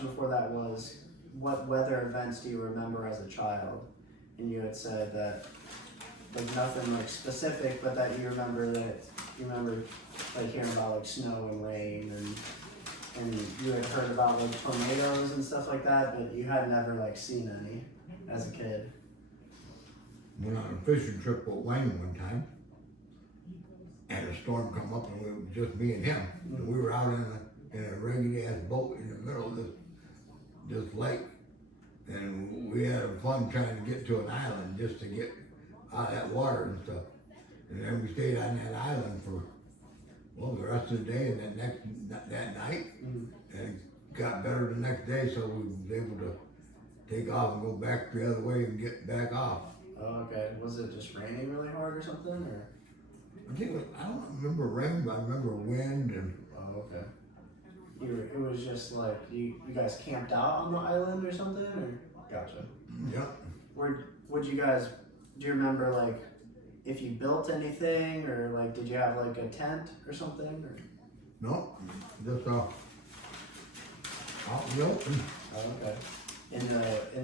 before that was, what weather events do you remember as a child? And you had said that, like, nothing like specific, but that you remember like hearing about like snow and rain, and you had heard about like tornadoes and stuff like that, but you had never like seen any as a kid. Went on a fishing trip with Wayne one time, and a storm come up, and it was just me and him. And we were out in a raggedy ass boat in the middle of this lake, and we had fun trying to get to an island just to get out of that water and stuff. And then we stayed on that island for the rest of the day, and then that night, and it got better the next day, so we was able to take off and go back the other way and get back off. Oh, okay. Was it just raining really hard or something, or? I think I don't remember rain, but I remember wind and. Oh, okay. It was just like you guys camped out on the island or something, or? Gotcha. Yeah. Would you guys? Do you remember like if you built anything, or like did you have like a tent or something? Or? No, just out in the open. Oh, okay. In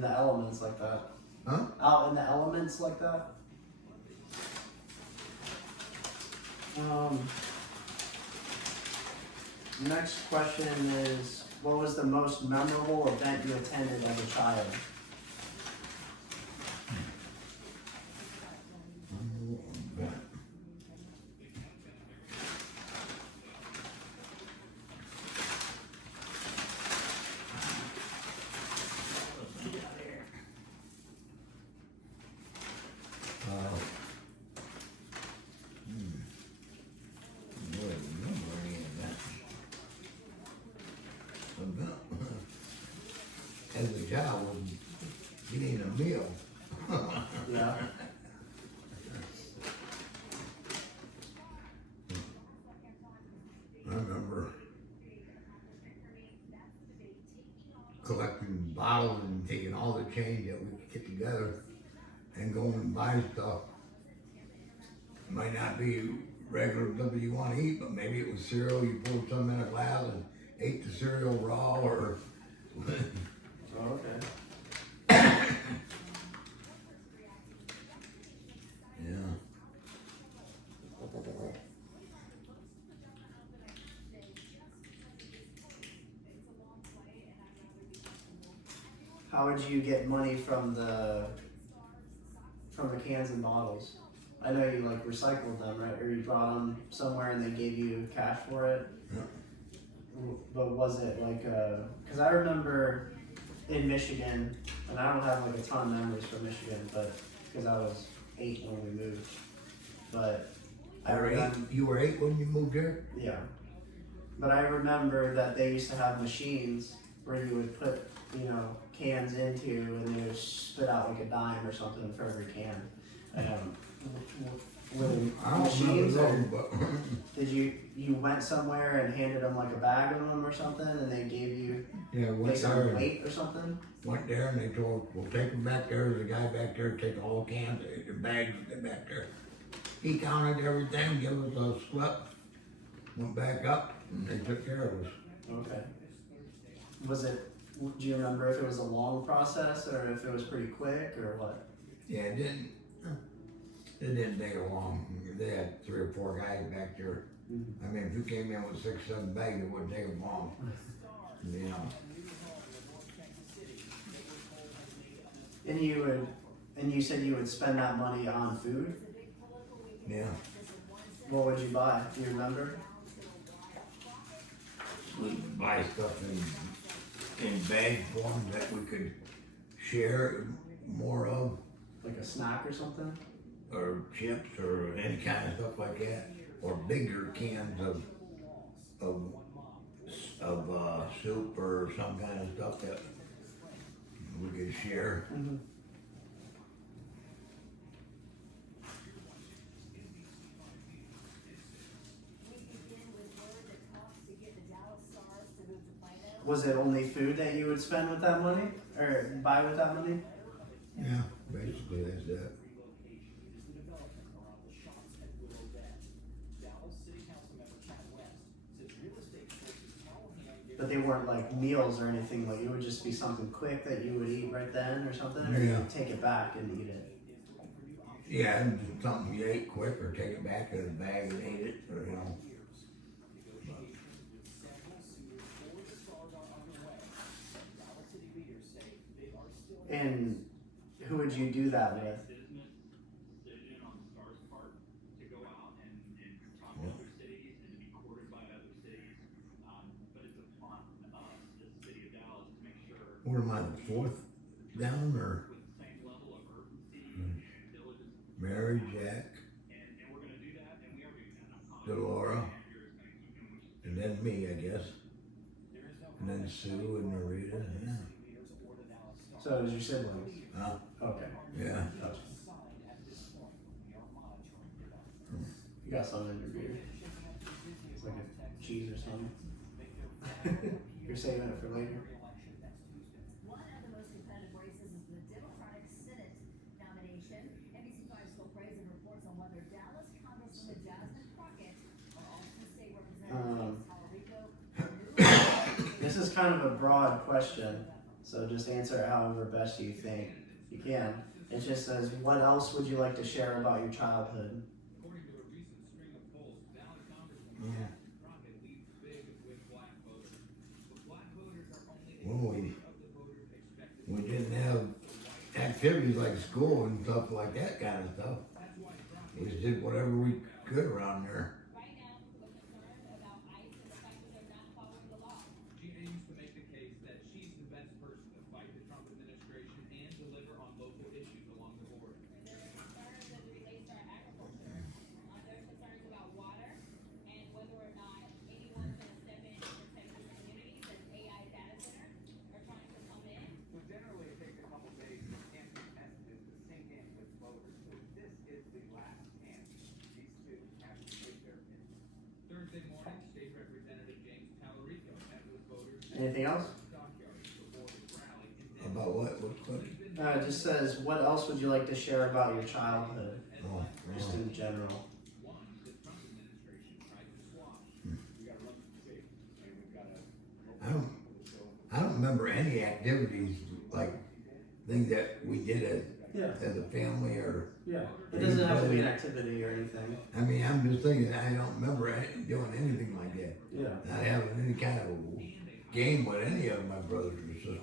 the elements like that. Huh? Out in the elements like that. Next question is, what was the most memorable event you attended as a child? As a child, was getting a meal. Yeah. I remember collecting bottles and taking all the change that we could get together and going and buy stuff. Might not be regular stuff you want to eat, but maybe it was cereal. You poured some in a glass and ate the cereal raw, or Oh, okay. yeah. How would you get money from the cans and bottles? I know you like recycled them, right? Or you brought them somewhere and they gave you cash for it. Yeah. But was it like because I remember in Michigan, and I don't have like a ton of memories from Michigan, but because I was 8 when we moved. But You were 8 when you moved here? Yeah. But I remember that they used to have machines where you would put, cans into, and they would spit out like a dime or something for every can. With I don't machines, remember or those, but did you went somewhere and handed them like a bag of them or something, and they gave you yeah, like some weight or something? Went there and they told, we'll take them back there. There's a guy back there, take all the cans, the bags back there. He counted everything, gave us a slip, went back up, and they took care of us. Okay. Do you remember if it was a long process or if it was pretty quick or what? Yeah, it didn't take long. They had 3 or 4 guys back there. I mean, if you came in with 6, 7 bags, it wouldn't take them long. And you said you would spend that money on food? Yeah. What would you buy? Do you remember? We'd buy stuff in bag form that we could share more of, Like a snack or something? or chips, or any kind of stuff like that, or bigger cans of soup or some kind of stuff that we could share. Mm-hmm. Was it only food that you would spend with that money, or buy with that money? Yeah, basically that's it. but they weren't like meals or anything. Like it would just be something quick that you would eat right then or something, or Yeah. you'd take it back and eat it. Yeah, and something you ate quick, or take it back in a bag and ate it, or you know. And who would you do that with? What am I, the fourth down, or Mary, Jack, Delora, and then me, I guess, and then Sue and Marita. Yeah. So it was your siblings. Huh? Okay. Yeah. Gotcha. You got something in your beard. It's like a cheese or something. You're saving it for later. One of the most competitive races is the Democratic Senate nomination. NBC5 still prays and reports on whether Dallas Congresswoman Jasmine Crockett or Austin State Representative James Talarico. This is kind of a broad question, so just answer it however best you think you can. It just says, what else would you like to share about your childhood? Yeah. Well, we didn't have activities like school and stuff like that kind of stuff. We just did whatever we could around there. Right now, people are concerned about ICE and the fact that they're not following the law. Gina used to make the case that she's the best person to fight the Trump administration and deliver on local issues along the border. There are concerns as it relates to our agriculture. There's concerns about water and whether or not anyone's going to step in and protect these communities as AI data centers are trying to come in. So generally, it takes a couple days for campaign messages to sink in with voters. So this is the last chance these two have to take their opinion. Thursday morning, State Representative James Talarico met with voters Anything else? stockyards before his rally in Denver. About what? What question? It just says, what else would you like to share about your childhood? Oh, Just in general. One the Trump administration tried to squash. I don't remember any activities like things that we did Yeah. as a family, or Yeah. It doesn't have to be an activity or anything. I mean, I'm just thinking I don't remember doing anything like that. Yeah. Not having any kind of game with any of my brothers or sisters.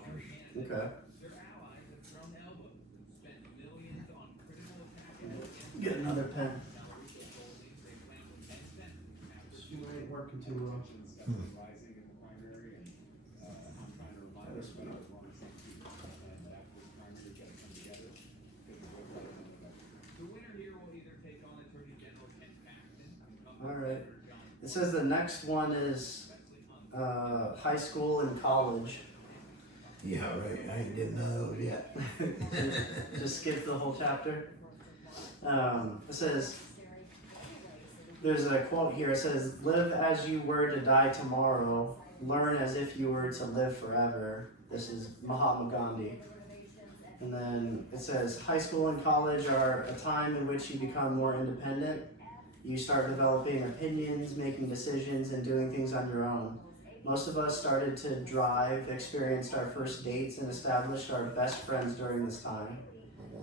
Okay. Their allies have thrown elbows and spent millions on critical attacks. Get another pen. Talarico told me they plan to end sentences after You ain't working too well. rising in the primary, and I'm trying to remind This one. everybody we're on the same team. And after this primary, we gotta come together, because we're both running in the election. The winner here will either take on Attorney General Ken Paxton, All right. It says the next one is high school and college. Yeah, right. I didn't know those yet. Just skip the whole chapter. It says, there's a quote here. It says, live as you were to die tomorrow. Learn as if you were to live forever. This is Mahatma Gandhi. And then it says, high school and college are a time in which you become more independent. You start developing opinions, making decisions, and doing things on your own. Most of us started to drive, experienced our first dates, and established our best friends during this time.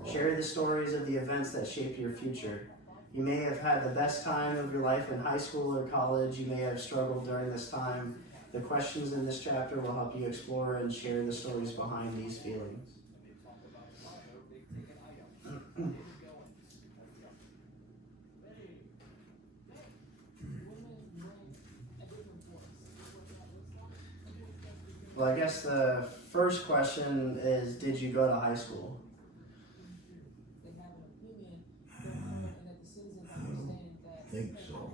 Share the stories of the events that shaped your future. You may have had the best time of your life in high school or college. You may have struggled during this time. The questions in this chapter will help you explore and share the stories behind these feelings. Well, I guess the first question is, did you go to high school? I think so.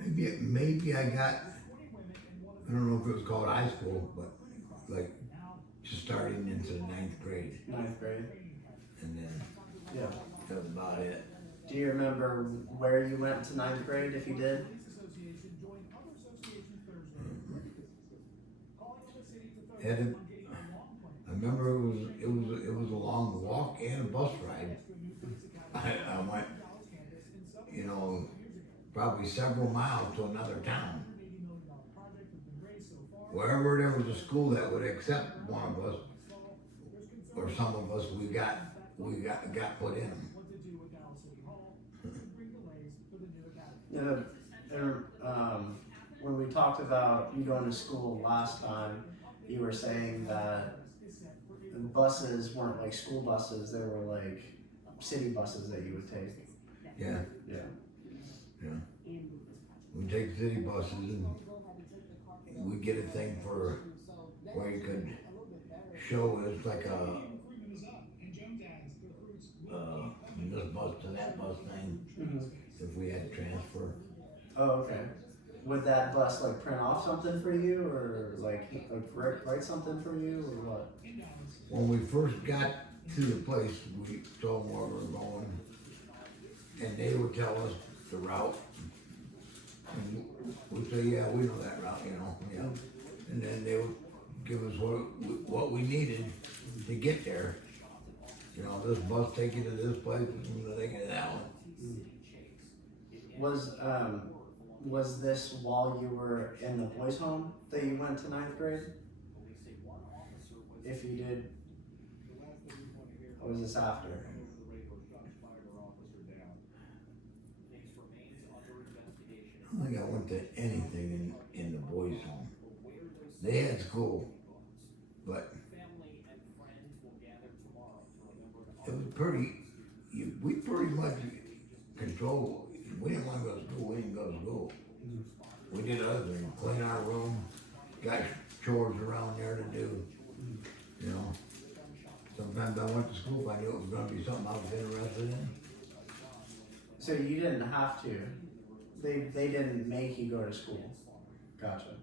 Maybe I got, I don't know if it was called high school, but like just starting into the 9th grade. 9th grade. And then Yeah. that was about it. Do you remember where you went to 9th grade, if you did? Had to, I remember it was a long walk and a bus ride. I went, you know, probably several miles to another town. wherever there was a school that would accept one of us, or some of us, we got put in them. When we talked about you going to school last time, you were saying that the buses weren't like school buses; they were like city buses that you would take. Yeah, Yeah. we take city buses and we get a thing for where you could show us like a this bus to that bus thing Mm-hmm. if we had to transfer. Oh, okay. Would that bus like print off something for you, or like write something for you, or what? When we first got to the place, we told them where we were going, and they would tell us the route. And we'd say, yeah, we know that route, you know, yeah. And then they would give us what we needed to get there. You know, this bus take you to this place, and take you to that one. Was this while you were in the boys' home that you went to 9th grade? If you did, or was this after? I don't think I went to anything in the boys' home. They had school, but it was we pretty much controlled. We didn't want to go to school, we didn't go to school. We did other things, clean our room, got chores around there to do, you know. Sometimes I went to school if I knew it was gonna be something I was interested in. So you didn't have to. They didn't make you go to school. Gotcha.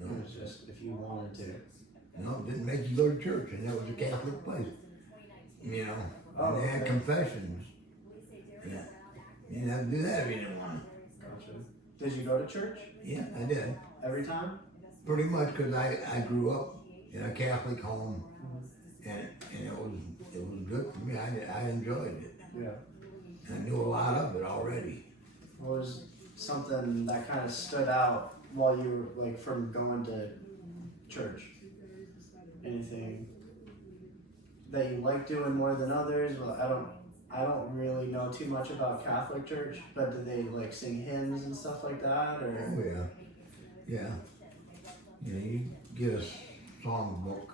No. It was just if you wanted to. No, it didn't make you go to church, and that was a Catholic place. You know, Oh, and they had okay. confessions. Yeah. You didn't have to do that if you didn't want to. Gotcha. Did you go to church Yeah, I did. every time? Pretty much because I grew up in a Catholic home, and it was good for me. I enjoyed it. Yeah. I knew a lot of it already. What was something that kind of stood out while you were like from going to church? Anything that you like doing more than others? Well, I don't really know too much about Catholic church, but do they like sing hymns and stuff like that, Oh or? yeah. You know, you get a song book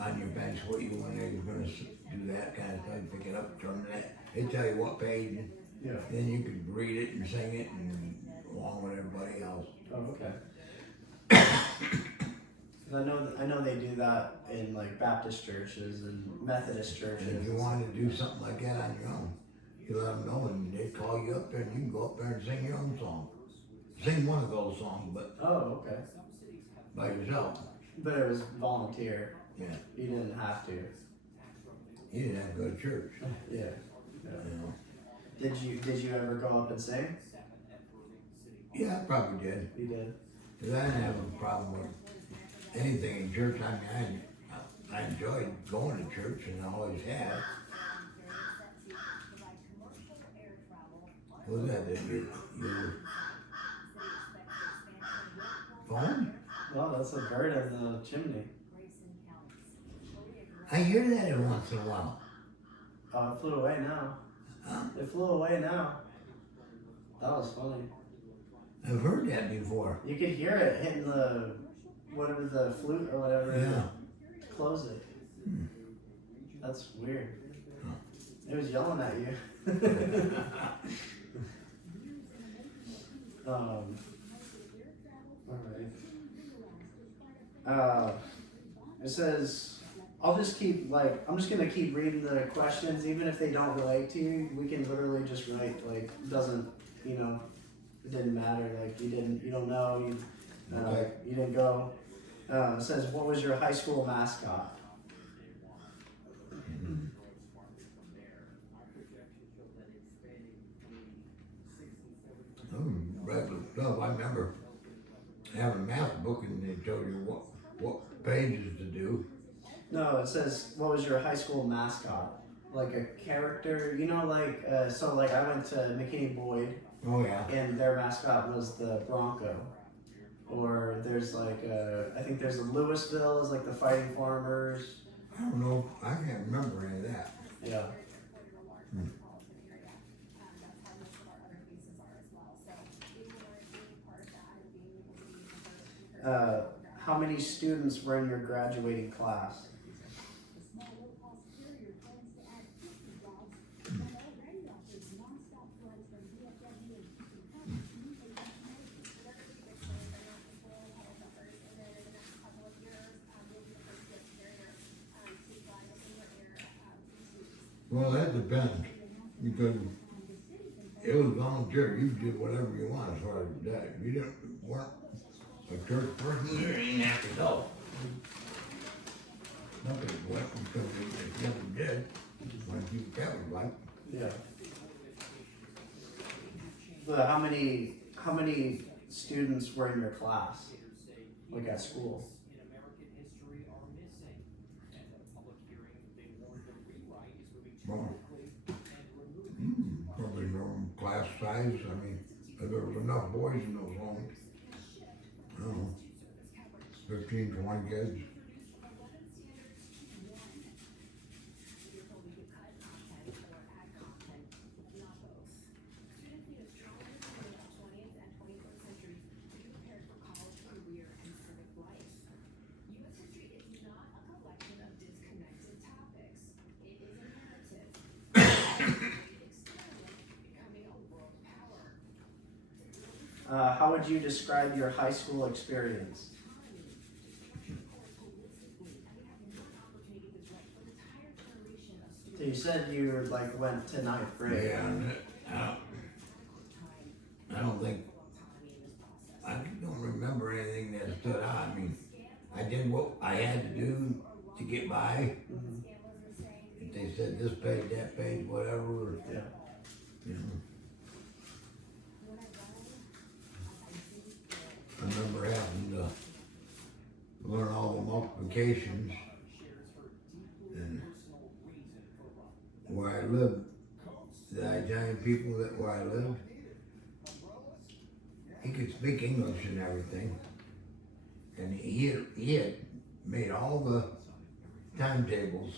on your bench, what you want to, you're going to do that kind of thing, pick it up, turn it. They tell you what page, and Yeah. then you can read it and sing it and along with everybody else. Oh, okay. 'Cause I know they do that in like Baptist churches and Methodist churches. And if you wanted to do something like that on your own, you let them know and they call you up there and you can go up there and sing your own song. Sing one of those songs, but Oh, okay. by yourself. But it was volunteer. Yeah. You didn't have to. You didn't have to go to church, Yeah. you know. Did you ever go up and sing? Yeah, I probably did. You did. Because I didn't have a problem with anything in church. I mean, I enjoyed going to church and I always have. What was that? Your phone? Well, that's a bird in the chimney. I hear that every once in a while. Oh, it flew away now. Huh? It flew away now. That was funny. I've heard that before. You could hear it hitting the whatever the flute or whatever Yeah. to close it. Hmm. That's weird. Huh. It was yelling at you. Alright. It says, I'm just gonna keep reading the questions, even if they don't relate to you. We can literally just write, like, doesn't, you know, it didn't matter, like, you don't know, Okay. you didn't go. It says, what was your high school mascot? Regular stuff. I remember having a math book and they told you what pages to do. No, it says, what was your high school mascot? Like a character, you know, like, so like I went to McKinney Boyd Oh yeah. and their mascot was the Bronco. or there's like I think there's a Louisville is like the Fighting Farmers. I don't know, I can't remember any of that. Yeah. How many students were in your graduating class? Well, that depends, because it was volunteer, you did whatever you want as far as that, if you weren't a church person, you didn't have to go. Nobody went because they never did, when you kept it like. Yeah. But how many students were in your class, like at school? In American history are missing. And at a public hearing, they warned the rewrite is moving too Well, quickly and removing. Probably normal class size, I mean, if there was enough boys in those homes. I don't know, 15, 20 kids. How would you describe your high school experience? So you said you like went to ninth grade. Yeah, and I don't think, I don't remember anything that stood out. I mean, I did what I had to do to get by. Mhm. If they said this page, that page, whatever, Yeah. you know. I remember having to learn all the multiplications, and where I lived, the Italian people that where I lived, he could speak English and everything, and he had made all the timetables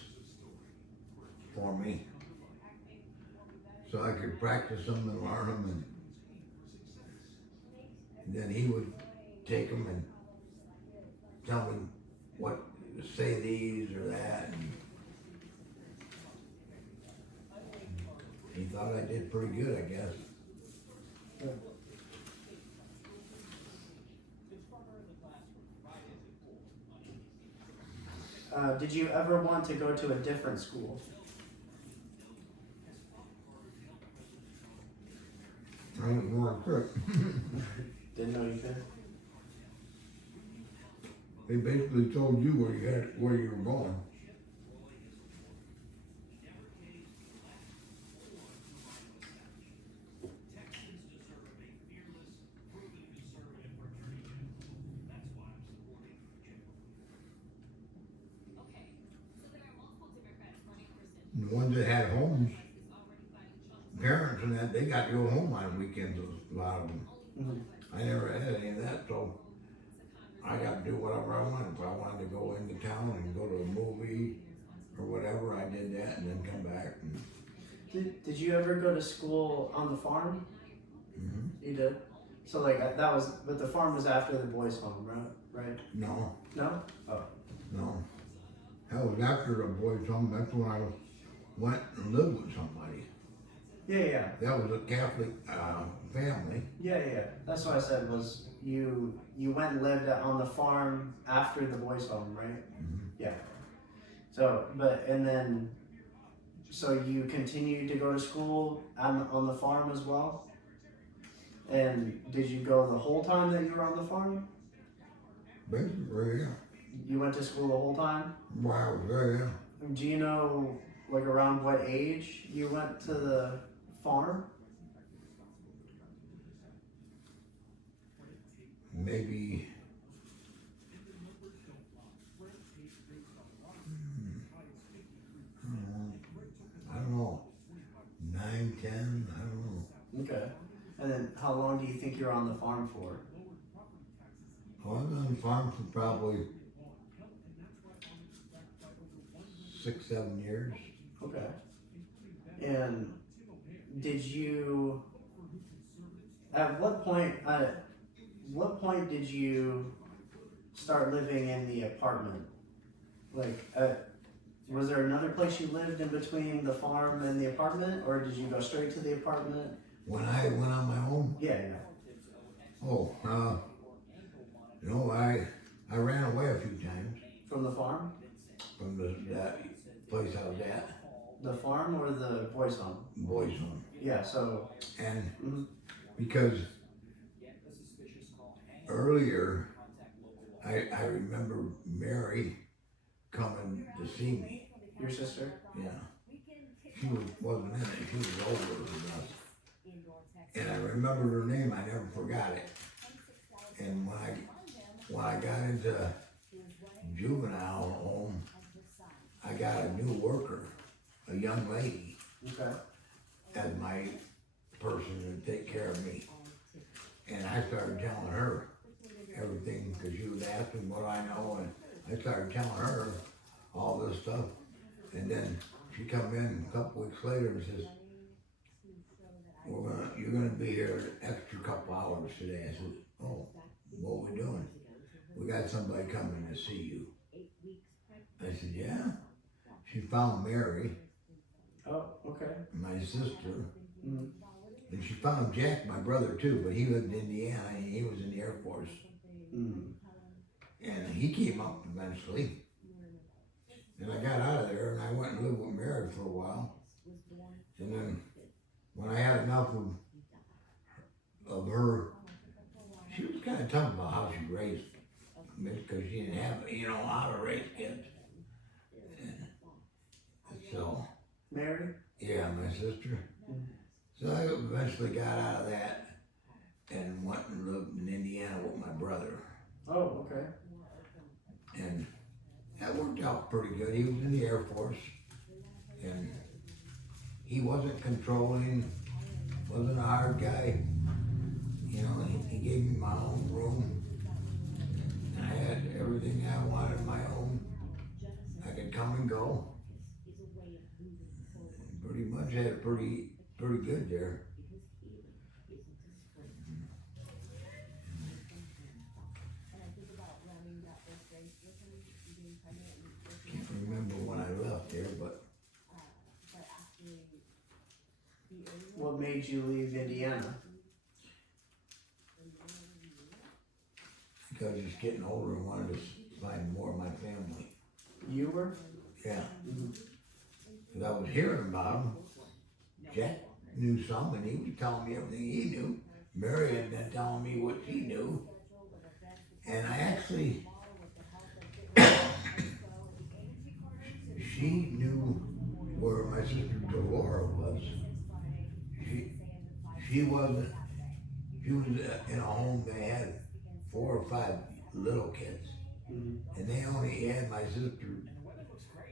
for me, so I could practice them and learn them, and then he would take them and tell me what to say these or that. And he thought I did pretty good, I guess. Did you ever want to go to a different school? I didn't want to. Didn't know you could. They basically told you where you were going. Okay, so there are multiple different bets running for And the ones that had homes, parents and that, they got to go home on weekends, a lot of them. Mhm. I never had any of that, so I got to do whatever I wanted. If I wanted to go into town and go to a movie or whatever, I did that and then come back. And, Did you ever go to school on the farm? mhm. You did. So like that was, but the farm was after the boys' home, right? Right? No, No. Oh. no. That was after the boys' home. That's when I went and lived with somebody. Yeah, yeah, That was a Catholic family. yeah. That's what I said was you went and lived on the farm after the boys' home, right? Mhm. Yeah. So, but and then, so you continued to go to school on the farm as well. And did you go the whole time that you were on the farm? Basically, yeah. You went to school the whole time? While I was there, yeah. Do you know, like, around what age you went to the farm? Maybe I don't know, 9, 10, I don't know. Okay. And then how long do you think you're on the farm for? I was on the farm for probably 6, 7 years. Okay. And did you? At what point did you start living in the apartment? Like, was there another place you lived in between the farm and the apartment, or did you go straight to the apartment? When I went on my own, Yeah, yeah. oh, you know, I ran away a few times From the farm? from that place I was at, The farm or the boys' home? boys' home. Yeah, so, And mhm. because earlier, I remember Mary coming to see me. Your sister? Yeah. She wasn't in it, she was older than us. And I remembered her name, I never forgot it. And when I got into juvenile home, I got a new worker, a young lady, Okay. as my person to take care of me. And I started telling her everything, because she was asking what I know, and I started telling her all this stuff. And then she come in a couple weeks later and says, you're gonna be here an extra couple hours today. I said, oh, what we doing? We got somebody coming to see you. I said, yeah. She found Mary, Oh, okay. my sister, Mhm. and she found Jack, my brother too, but he lived in Indiana and he was in the Air Force. Mhm. And he came up eventually. And I got out of there and I went and lived with Mary for a while. And then when I had enough of her, she was kind of tough about how she raised me, because she didn't have, how to raise kids. And so, Mary? yeah, my sister. So I eventually got out of that and went and lived in Indiana with my brother. Oh, okay. And that worked out pretty good. He was in the Air Force, and he wasn't controlling, wasn't a hard guy. He gave me my own room, and I had everything I wanted my own. I could come and go. Pretty much had it pretty good there. Can't remember when I left there, but What made you leave Indiana? because I was just getting older and wanted to find more of my family. You were? Yeah. Mhm. Because I was hearing about him. Jack knew some, and he was telling me everything he knew. Mary had been telling me what she knew. And I actually, she knew where my sister Delora was. She wasn't, she was in a home that had 4 or 5 little kids. Mhm. And they only had my sister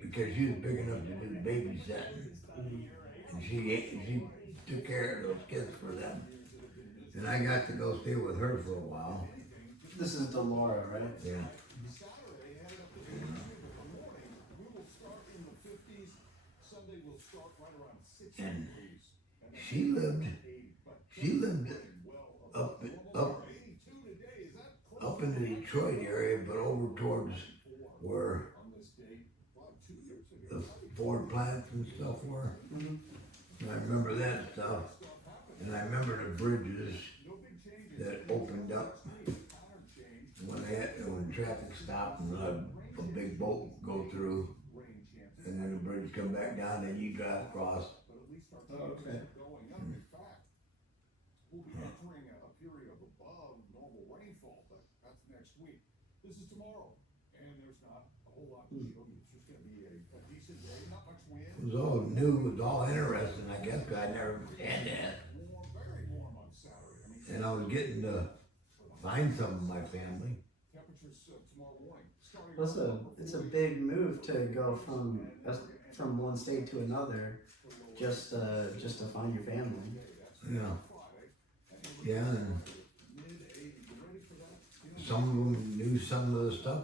because she was big enough to do babysitting. Mhm. And she took care of those kids for them. And I got to go stay with her for a while. This is Delora, right? Yeah. And she lived up in the Detroit area, but over towards where the Ford plants and stuff were. Mhm. And I remember that stuff. And I remember the bridges that opened up when traffic stopped and let a big boat go through. And then the bridge come back down and you drive across. Oh, okay. We'll be entering a period of above normal rainfall, but that's next week. This is tomorrow, and there's not a whole lot to show you. It's just gonna be a decent day, not much wind. It was all new, it was all interesting, I guess, 'cause I never had that. Warm, very warm on Saturday. And I was getting to find some of my family. Temperatures tomorrow morning, starting. Well, it's a big move to go from one state to another, just to find your family. Yeah. Yeah, and some of them knew some of the stuff,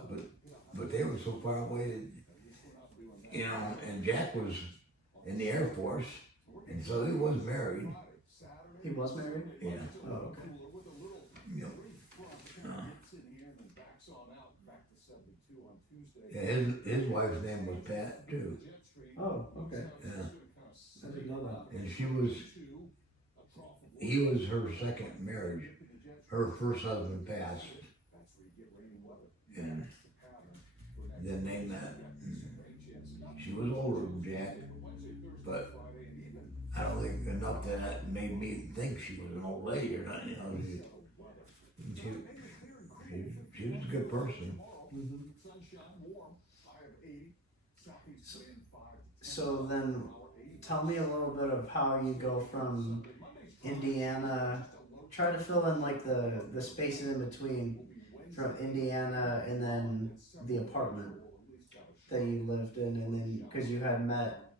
but they were so far away that, you know, and Jack was in the Air Force, and so he was married. He was married? Yeah. Oh, okay. You know, yeah, his wife's name was Pat too. Oh, okay. Yeah. I didn't know that. And he was her second marriage. Her first husband passed. And then they met. She was older than Jack, but I don't think enough that made me think she was an old lady or not, you know. She was a good person. Mm-hmm. So then, tell me a little bit of how you go from Indiana. Try to fill in like the spaces in between from Indiana and then the apartment that you lived in, and then because you had met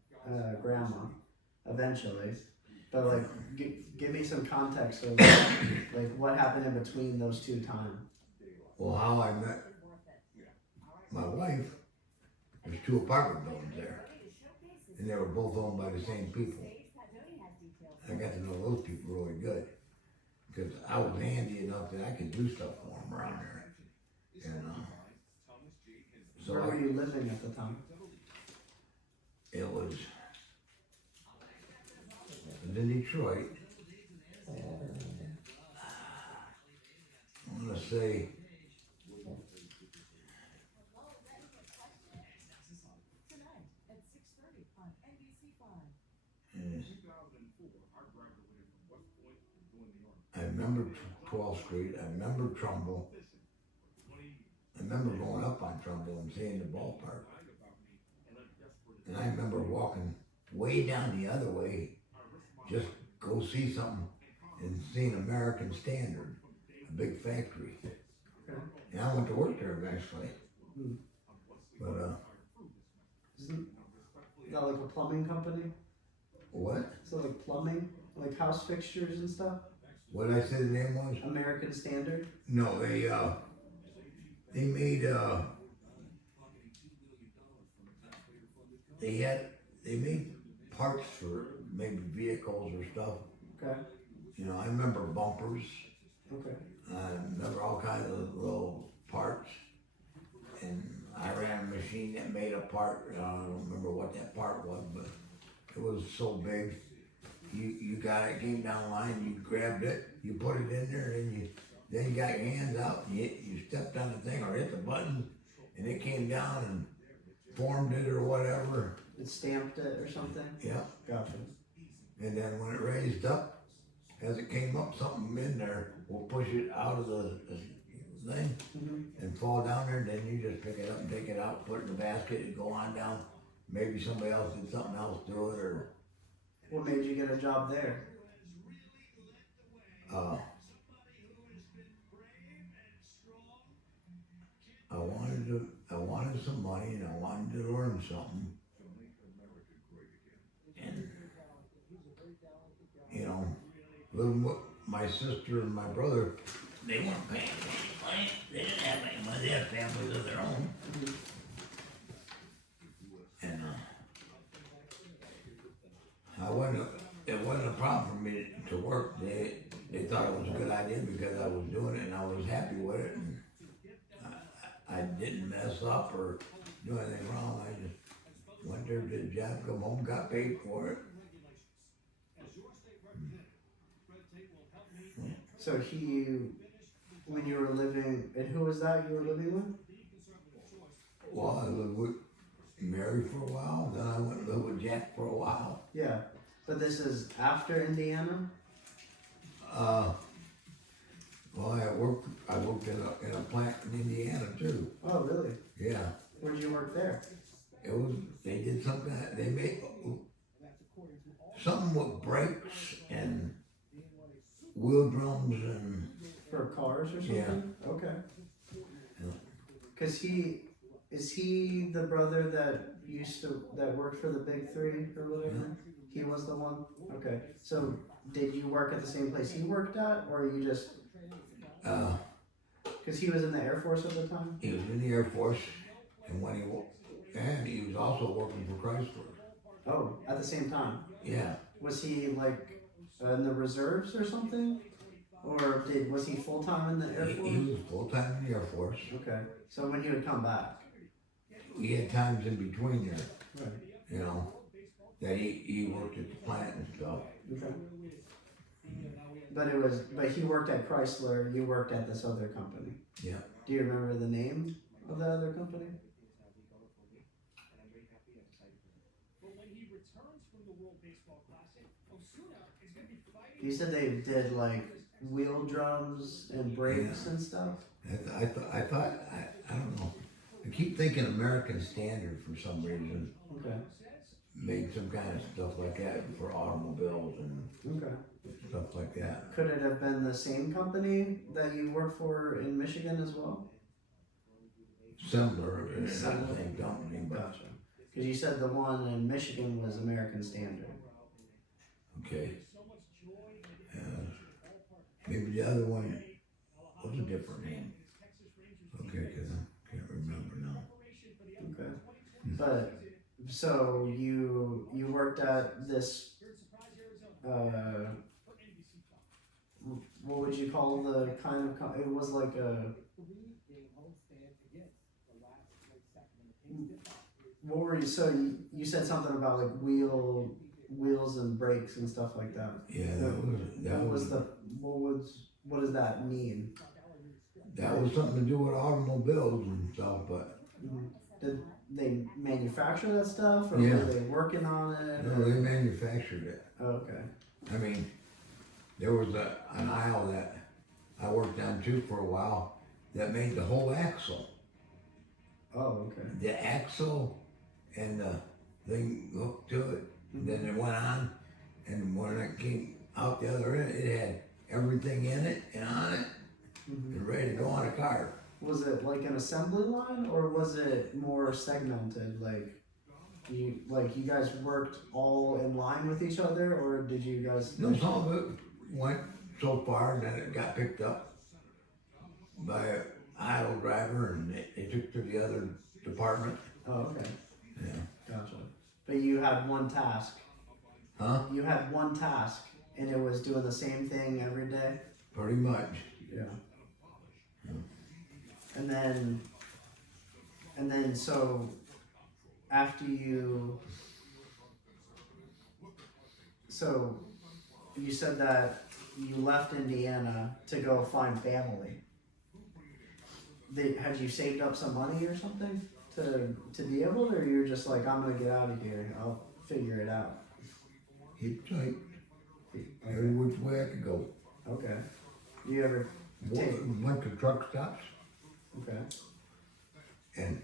grandma eventually. But like, give me some context of like what happened in between those two times. Well, how I met my wife, there's 2 apartment buildings there, and they were both owned by the same people. I got to know those people really good, because I was handy enough that I could do stuff for them around there. And so Where were you living at the time? it was in Detroit. I'm gonna say Tonight at 6:30 on NBC5. I remember 12th Street. I remember Trumbull. I remember going up on Trumbull and seeing the ballpark. And I remember walking way down the other way, just go see something, and seeing American Standard, a big factory. Okay. And I went to work there eventually. Hmm. But Isn't that like a plumbing company? what? So like plumbing, like house fixtures and stuff? What did I say the name was? American Standard? No, they made they made parts for maybe vehicles or stuff. Okay. You know, I remember bumpers. Okay. I remember all kinds of little parts. And I ran a machine that made a part. I don't remember what that part was, but it was so big. You got it, came down the line, you grabbed it, you put it in there, and then you got your hands out, and you stepped on the thing or hit the button, and it came down and formed it or whatever. It stamped it or something? Yeah. Gotcha. And then when it raised up, as it came up, something in there will push it out of the thing Mm-hmm. and fall down there. Then you just pick it up and take it out, put it in the basket, and go on down. Maybe somebody else did something else to it, or What made you get a job there? I wanted some money and I wanted to learn something. And you know, my sister and my brother, they weren't paying any money. They didn't have any money. They had families of their own. And it wasn't a problem for me to work. They thought it was a good idea because I was doing it and I was happy with it. And I didn't mess up or do anything wrong. I just went there, did the job, come home, got paid for it. So when you were living, and who was that you were living with? Well, I lived with Mary for a while, then I went and lived with Jack for a while. Yeah, but this is after Indiana? Well, I worked in a plant in Indiana too. Oh, really? Yeah. Where'd you work there? They did something, they made something with brakes and wheel drums and, For cars or something? Yeah. Okay. Yeah. Cause is he the brother that worked for the Big Three or whatever? He was the one? Okay. So did you work at the same place he worked at, or you just, Because he was in the Air Force at the time? He was in the Air Force, and and he was also working for Chrysler. Oh, at the same time. Yeah, Was he like in the reserves or something? Or was he full time in the Air Force? he was full time in the Air Force. Okay. So when he would come back. We had times in between there, Right. you know, that he worked at the plant and stuff. Okay. But he worked at Chrysler, you worked at this other company. Yeah. Do you remember the name of the other company? But when he returns from the World Baseball Classic, Osuna is going to be fighting. You said they did like wheel drums and brakes and stuff? I don't know. I keep thinking American Standard for some reason Okay. made some kind of stuff like that for automobiles and Okay. stuff like that. Could it have been the same company that you worked for in Michigan as well? Similar, not the Similar. same company, but Gotcha. Because you said the one in Michigan was American Standard. okay. Maybe the other one was a different name. Okay, because I can't remember now. Okay. But so you worked at this what would you call the kind of it was like a what were you so you said something about like wheels and brakes and stuff like that. Yeah, What does that mean? that was something to do with automobiles and stuff, but Did they manufacture that stuff or Yeah. were they working on it? no, they manufactured it. Oh, okay. I mean, there was an aisle that I worked on too for a while that made the whole axle. Oh, okay. The axle and the thing hooked to it. And then it went on, and when it came out the other end, it had everything in it and on it and ready to go on a car. Was it like an assembly line or was it more segmented? Like you guys worked all in line with each other, or did you guys? No, some of it went so far and then it got picked up by an idle driver and they took to the other department. Oh, okay. Yeah. Gotcha. But you had one task. Huh? You had one task, and it was doing the same thing every day. Pretty much. Yeah. And then so after you said that you left Indiana to go find family. Had you saved up some money or something to be able to, or you're just like, I'm gonna get out of here, I'll figure it out? Keep tight. Every which way I could go. Okay. You ever take? Went to truck stops Okay. and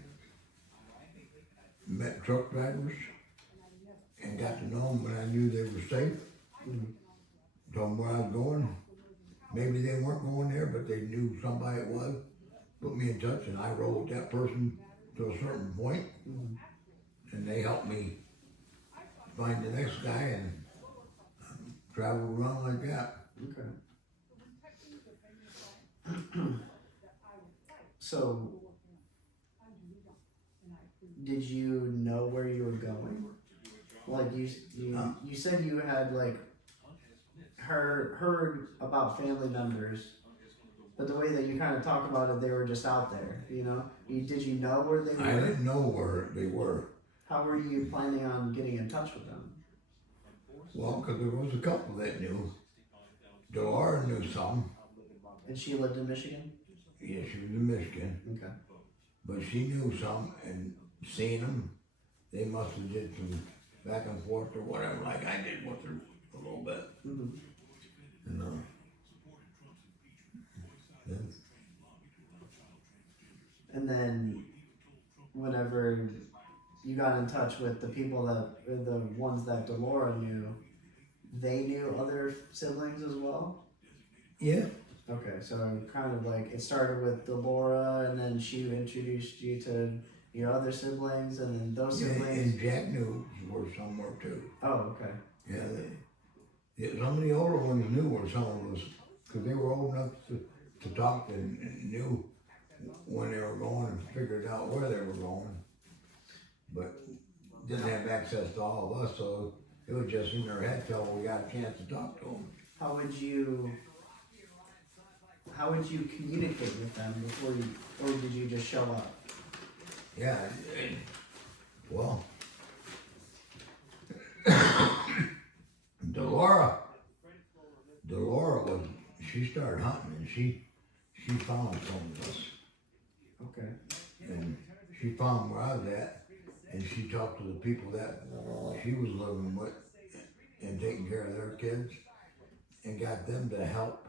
met truck drivers and got to know them when I knew they were safe. Told them where I was going. Maybe they weren't going there, but they knew somebody it was. Put me in touch, and I rode that person to a certain point, and they helped me find the next guy and travel around like that. Okay. So, did you know where you were going? Like you said you had like heard about family members, but the way that you kind of talk about it, they were just out there. You know, did you know where they were? I didn't know where they were. How were you planning on getting in touch with them? Well, because there was a couple that knew. Delora knew some. And she lived in Michigan. Yeah, she was in Michigan. Okay. But she knew some, and seeing them, they must have did some back and forth or whatever, like I did with her a little bit. Mm-hmm. You know. Yeah. And then, whenever you got in touch with the people the ones that Delora knew, they knew other siblings as well? Yeah. Okay, so kind of like it started with Delora, and then she introduced you to your other siblings, and then those Yeah, siblings. and Jack knew were somewhere too. Oh, okay. Yeah, some of the older ones knew where some of us, because they were old enough to talk and knew when they were going and figured out where they were going. But didn't have access to all of us, so it was just in their head till we got a chance to talk to them. How would you communicate with them before you, or did you just show up? Yeah, well, Delora was, she started hunting and she found some of us. Okay. And she found where I was at and she talked to the people that she was living with and taking care of their kids and got them to help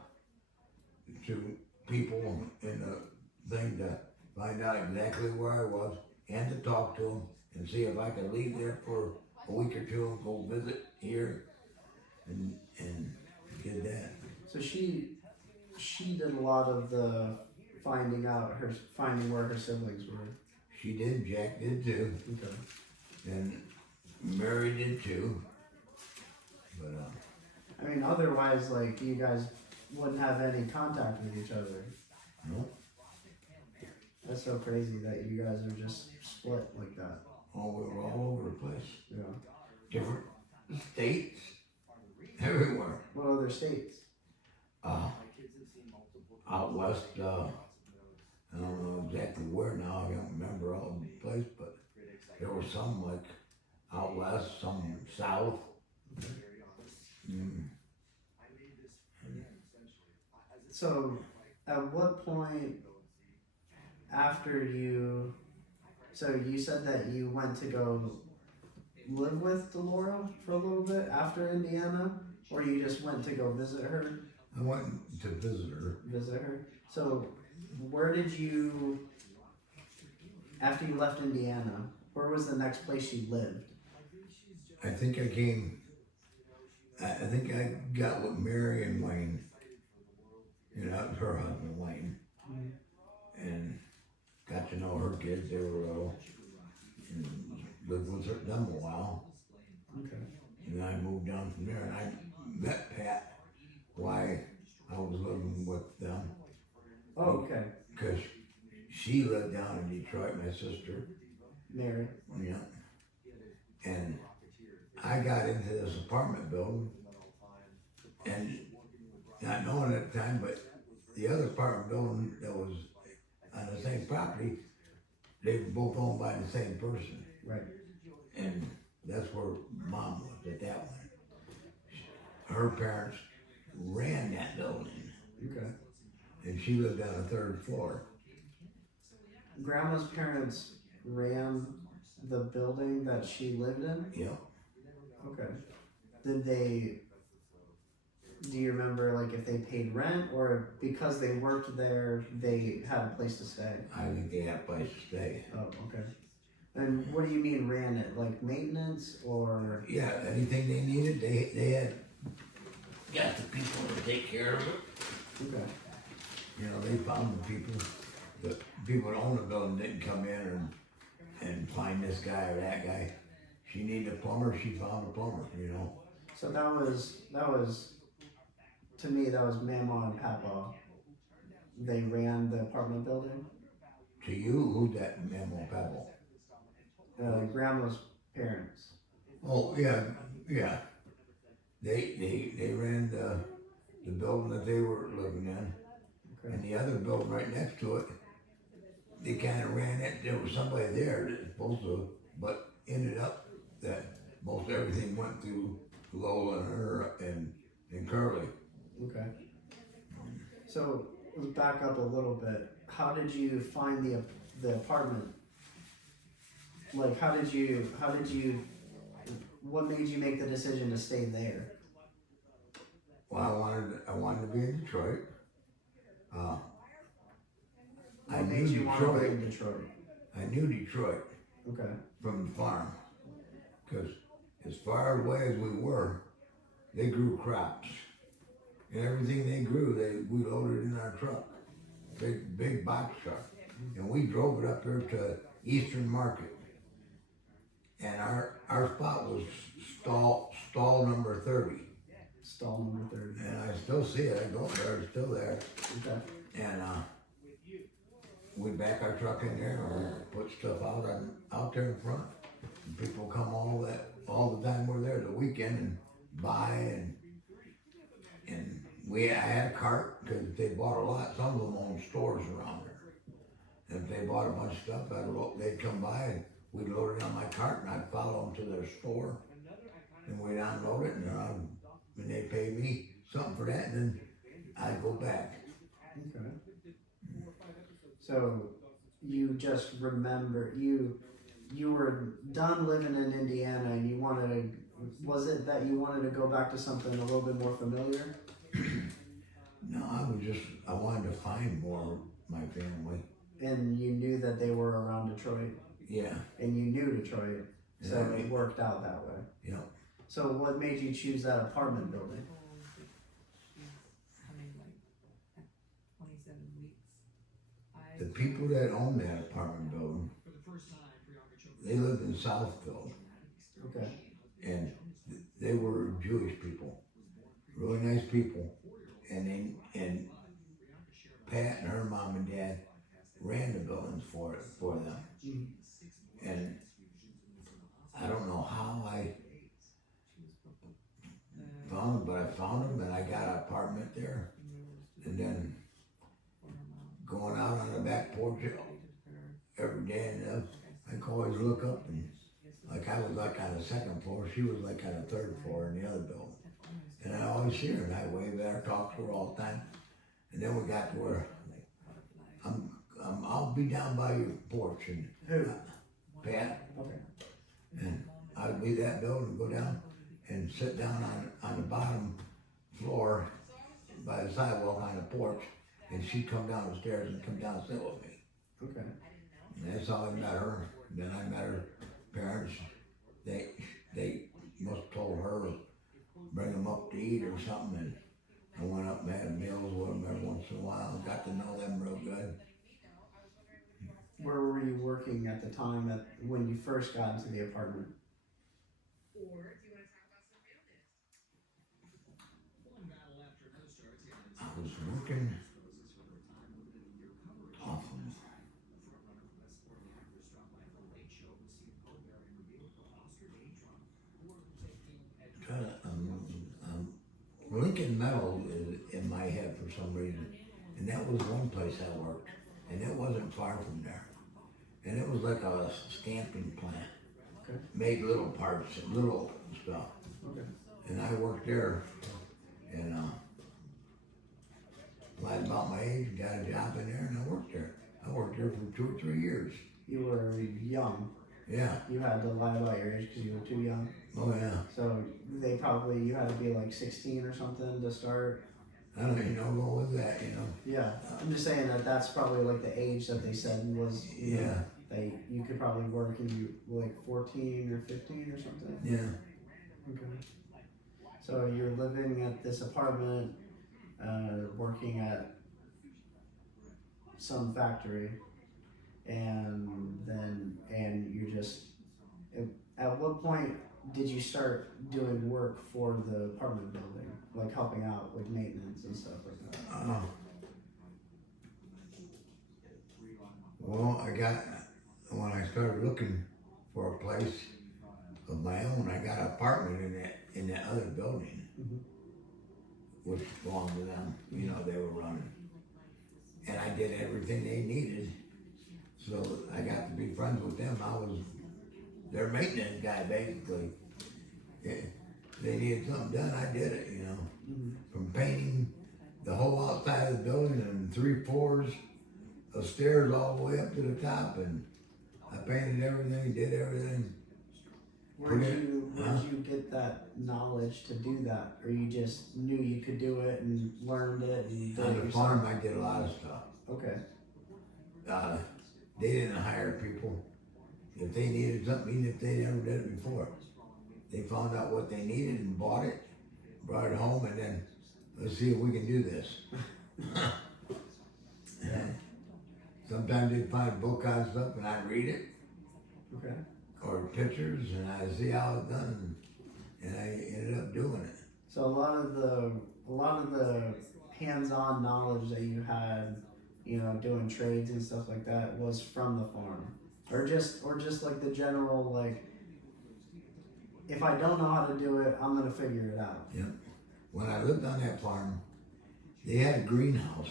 to people in the thing to find out exactly where I was and to talk to them and see if I could leave there for a week or two and go visit here and did that. So she did a lot of the finding where her siblings were. She did, Jack did too, Okay. and Mary did too. But I mean, otherwise, like, you guys wouldn't have any contact with each other. no, That's so crazy that you guys are just split like that. oh, we were all over the place. Yeah. Different states, everywhere. What other states? Out west, I don't know exactly where now, I don't remember all the place, but there was some like out west, some south. Mm. So, at what point after so you said that you went to go live with Delora for a little bit after Indiana, or you just went to go visit her? I went to visit her. So, where did you, after you left Indiana, where was the next place you lived? I think I got with Mary and Wayne. You know, that was her husband, Wayne. And got to know her kids, they were little. And lived with them a while. Okay. And then I moved down from there and I met Pat, why I was living with them. Oh, okay. Because she lived down in Detroit, my sister. Mary. Yeah. And I got into this apartment building and not knowing at the time, but the other apartment building that was on the same property, they were both owned by the same person. Right. And that's where Mom was at that one. Her parents ran that building Okay. and she lived on the 3rd floor. Grandma's parents ran the building that she lived in? Yep. Okay. Do you remember, like, if they paid rent, or because they worked there, they had a place to stay? I think they had a place to stay. Oh, okay. And what do you mean ran it? Like maintenance, or? Yeah, anything they needed, they had got the people to take care of it. Okay. You know, they found the people that own the building didn't come in and find this guy or that guy. She needed a plumber, she found a plumber, you know. So that was, to me, that was Mama and Papa. They ran the apartment building? To you, who's that Memo Pebble? Grandma's parents. Oh, yeah. They ran the building that they were living in. Okay. And the other building right next to it, they kind of ran it. There was somebody there that was supposed to, but ended up that most everything went through Lola and her and Curly. Okay. So let's back up a little bit. How did you find the apartment? Like, what made you make the decision to stay there? Well, I wanted to be in Detroit. What made you want to be in Detroit? I knew Detroit Okay. from the farm, because as far away as we were, they grew crops, and everything they grew, we loaded in our truck, big box truck, and we drove it up there to Eastern Market, and our spot was stall number 30. Stall number 30. And I still see it. I go up there, it's still there. Okay. And we back our truck in there or put stuff out there in front. And people come all the time we're there the weekend and buy and I had a cart because they bought a lot. Some of them own stores around there. And if they bought a bunch of stuff, they'd come by and we'd load it on my cart and I'd follow them to their store and we'd unload it and they pay me something for that and then I'd go back. Okay. So you just remember you were done living in Indiana and you wanted to, was it that you wanted to go back to something a little bit more familiar? No, I wanted to find more of my family. And you knew that they were around Detroit Yeah, and you knew Detroit, so Yeah. it worked out that way. yeah. So what made you choose that apartment building? Coming like at 27 weeks. The people that own that apartment building, they lived in Southfield Okay. and they were Jewish people, really nice people. And Pat and her mom and dad ran the buildings for them. Mhm. And I don't know how I found them, but I found them and I got an apartment there. And then going out on the back porch every day and I could always look up and like I was like on the second floor, she was like on the third floor in the other building. And I always see her and I wave at her, talk to her all the time. And then we got to where I'll be down by your porch and Who? Pat, Okay. and I'd leave that building and go down and sit down on the bottom floor by the sidewalk on the porch, and she'd come down the stairs and come down and sit with me. Okay. And that's how I met her. Then I met her parents. They must have told her bring them up to eat or something, and I went up and had meals with them every once in a while. Got to know them real good. Where were you working at the time when you first got into the apartment? I was working off Lincoln Metal is in my head for some reason, and that was one place I worked, and it wasn't far from there, and it was like a stamping plant. Okay. Made little parts and little stuff, Okay. and I worked there, and lied about my age, got a job in there, and I worked there. I worked there for 2 or 3 years. You were young. Yeah. You had to lie about your age because you were too young. Oh yeah. So you had to be like 16 or something to start. I don't even know what was that, you know. Yeah, I'm just saying that's probably like the age that they said was, you know, you could probably work and you were like 14 or 15 or something. Yeah. Okay. So you're living at this apartment, working at some factory, and you're just, at what point did you start doing work for the apartment building, like helping out with maintenance and stuff like that? Well, when I started looking for a place of my own, I got an apartment in that other building, Mhm. which belonged to them. You know, they were running, and I did everything they needed. So I got to be friends with them. I was their maintenance guy, basically. Yeah, they needed something done, I did it, you know. Mhm. From painting the whole outside of the building and 3 floors of stairs all the way up to the top, and I painted everything, did everything. Where did you get that knowledge to do that, or you just knew you could do it and learned it and did On it the yourself? farm, I did a lot of stuff. Okay. They didn't hire people. If they needed something, even if they never did it before, they found out what they needed and bought it, brought it home, and then let's see if we can do this. Sometimes they'd find a book on stuff and I'd read it, Okay. or pictures, and I'd see how it's done, and I ended up doing it. So a lot of the hands-on knowledge that you had, you know, doing trades and stuff like that was from the farm, or just like the general like, if I don't know how to do it, I'm gonna figure it out. When I lived on that farm, they had a greenhouse.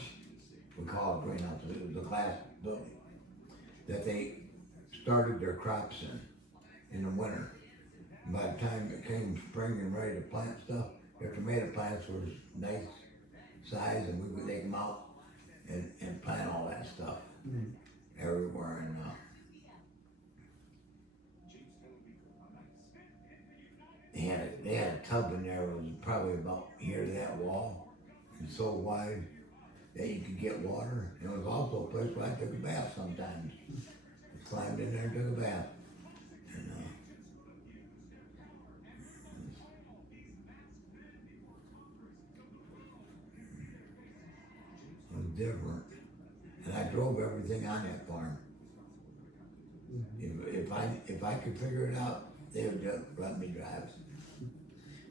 We call it a greenhouse. It was a glass building that they started their crops in the winter. By the time it came spring and ready to plant stuff, their tomato plants were nice size, and we would take them out and plant all that stuff everywhere. And they had a tub in there that was probably about here to that wall, and so wide that you could get water. It was also a place where I took a bath sometimes. I climbed in there and took a bath. And, it was different. And I drove everything on that farm. If I could figure it out, they would just let me drive.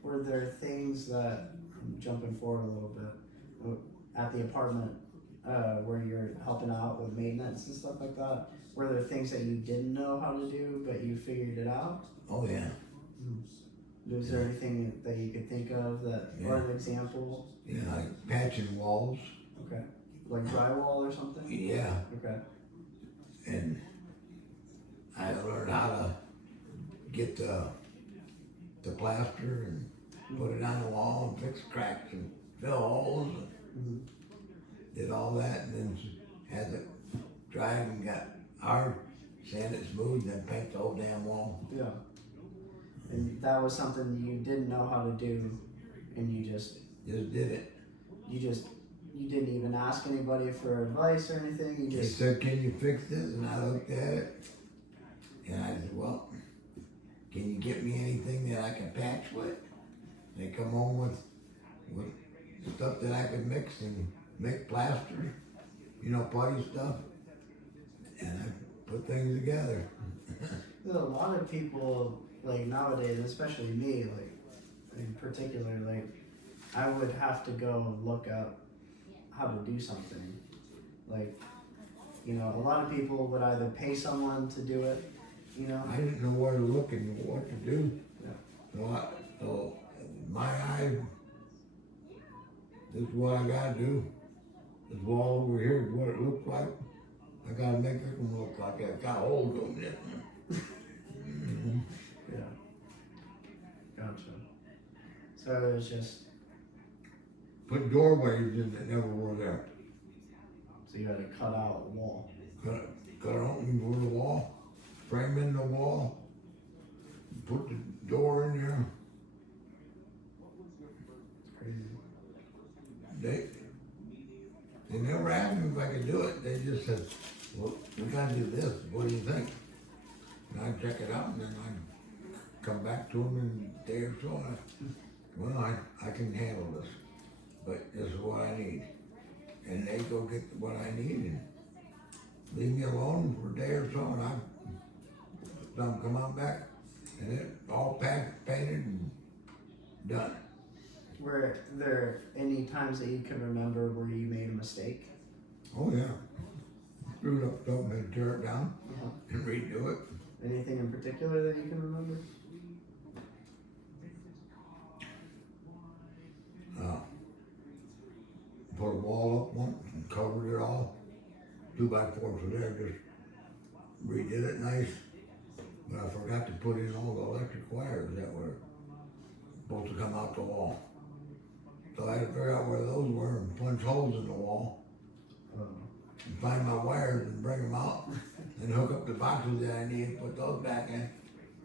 Were there things that, I'm jumping forward a little bit, at the apartment where you're helping out with maintenance and stuff like that, were there things that you didn't know how to do but you figured it out? Oh yeah. Was there anything that you could think of that, or an example? Yeah, like patching walls. Okay. Like drywall or something? Yeah. Okay. And I learned how to get the plaster and put it on the wall and fix cracks and fill holes. And did all that, and then had it dried and got hard, sand it smooth, and then paint the whole damn wall. Yeah. And that was something you didn't know how to do, and you just Did it. you didn't even ask anybody for advice or anything. You They just said, "Can you fix this?" And I looked at it, and I said, "Well, can you get me anything that I can patch with?" They come home with stuff that I could mix and make plaster, you know, putty stuff, and I put things together. there's a lot of people like nowadays, especially me, like in particular, like I would have to go look up how to do something. Like, you know, a lot of people would either pay someone to do it, you know. I didn't know where to look and what to do. Yeah. So my eye, this is what I gotta do. This wall over here is what it looks like. I gotta make it look like it's got holes in it. Yeah. Gotcha. So it was just, Put doorways in that never were there. so you had to cut out a wall. Cut an opening for the wall, frame in the wall, put the door in there. It's crazy. They never asked me if I could do it. They just said, "Well, we gotta do this. What do you think?" And I'd check it out, and then I'd come back to them in a day or so. Well, I can handle this, but this is what I need. And they go get what I need and leave me alone for a day or so, and I come out back, and it all packed, painted, and done. Were there any times that you can remember where you made a mistake? Oh yeah, screwed up something and tear it down Uh-huh. and redo it. Anything in particular that you can remember? Put a wall up once and covered it all. 2x4s were there, just redid it nice. But I forgot to put in all the electric wires that were supposed to come out the wall. So I had to figure out where those were and punch holes in the wall and find my wires and bring them out and hook up the boxes that I need, put those back in,